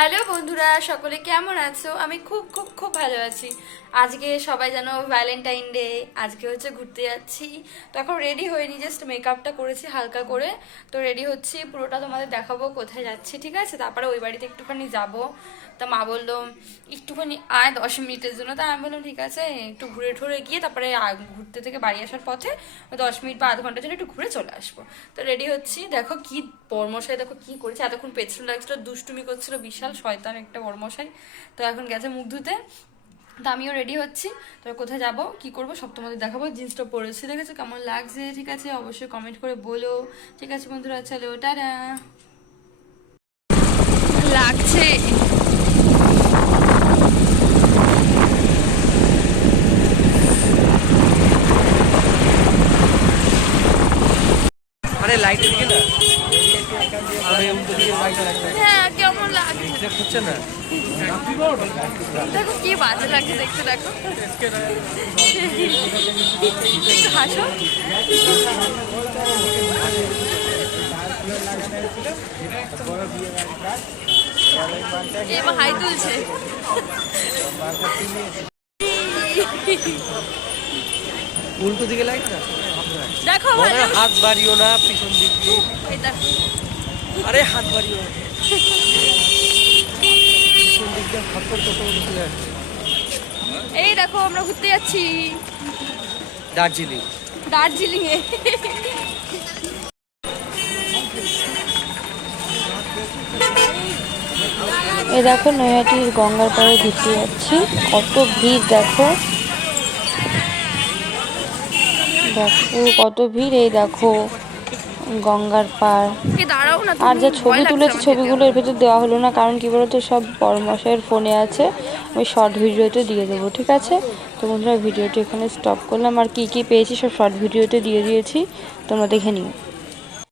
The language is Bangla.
হ্যালো বন্ধুরা, সকলে কেমন আছো? আমি খুব খুব খুব ভালো আছি। আজকে সবাই জানো ভ্যালেন্টাইন ডে। আজকে হচ্ছে ঘুরতে যাচ্ছি। তো এখন রেডি হইনি, জাস্ট মেকআপটা করেছি হালকা করে। তো রেডি হচ্ছি, পুরোটা তোমাদের দেখাবো কোথায় যাচ্ছি, ঠিক আছে? তারপরে ওই বাড়িতে একটুখানি যাব। তা মা বললো একটুখানি আয় 10 মিনিটের জন্য। তা আমি বললাম ঠিক আছে, একটু ঘুরে ঠুরে গিয়ে তারপরে ঘুরতে থেকে বাড়ি আসার পথে 10 মিনিট বা আধ ঘন্টার জন্য একটু ঘুরে চলে আসবো। তো রেডি হচ্ছি, দেখো কি বর্মশাই, দেখো কি করেছে, এতক্ষণ পেছন লাগছিল, দুষ্টুমি করছিল, বিশাল শয়তান একটা বর্মশাই। তো এখন গেছে মুখ ধুতে। তো আমিও রেডি হচ্ছি। তো কোথায় যাব, কি করব, সব তোমাদের দেখাবো। জিন্সটা পরেছি, দেখেছো কেমন লাগছে? ঠিক আছে, অবশ্যই কমেন্ট করে বলো। ঠিক আছে বন্ধুরা, চলো টাটা। লাগছে আরে লাইটের দিকে না, আরে উল্টো দিকে লাইট লাগবে। হ্যাঁ, কেমন লাগছে এটা হচ্ছে না, দেখো কি বাজে লাগছে দেখতে, দেখো একটু হাসো। এবার হাই তুলছে। উল্টো দিকে লাইট না, দেখো মনে ভালো, হয় হাত বাড়িও না পিছন দিক দিয়ে। এই দেখো। আরে হাত বাড়িও না, পিছন দিক দিয়ে ফাঁকর কত বড় চলে আসছে। এই দেখো আমরা ঘুরতে যাচ্ছি দার্জিলিং। দার্জিলিং এ। এই দেখো নৈহাটির গঙ্গার পাড়ে ঘুরতে যাচ্ছি, কত ভিড় দেখো, দেখো কত ভিড়। এই দেখো গঙ্গার পাড়। দাঁড়াও না, আর যা ভয় ছবি লাগছে তুলেছি আমার ছবিগুলো এর ভেতর দেওয়া হলো না, কারণ কি বলতো সব বড়মশাইয়ের ফোনে আছে, ওই শর্ট ভিডিওতে দিয়ে দেবো, ঠিক আছে? তো বন্ধুরা ভিডিওটি এখানে স্টপ করলাম, আর কি কি পেয়েছি সব শর্ট ভিডিওতে দিয়ে দিয়েছি, তোমরা দেখে নিও।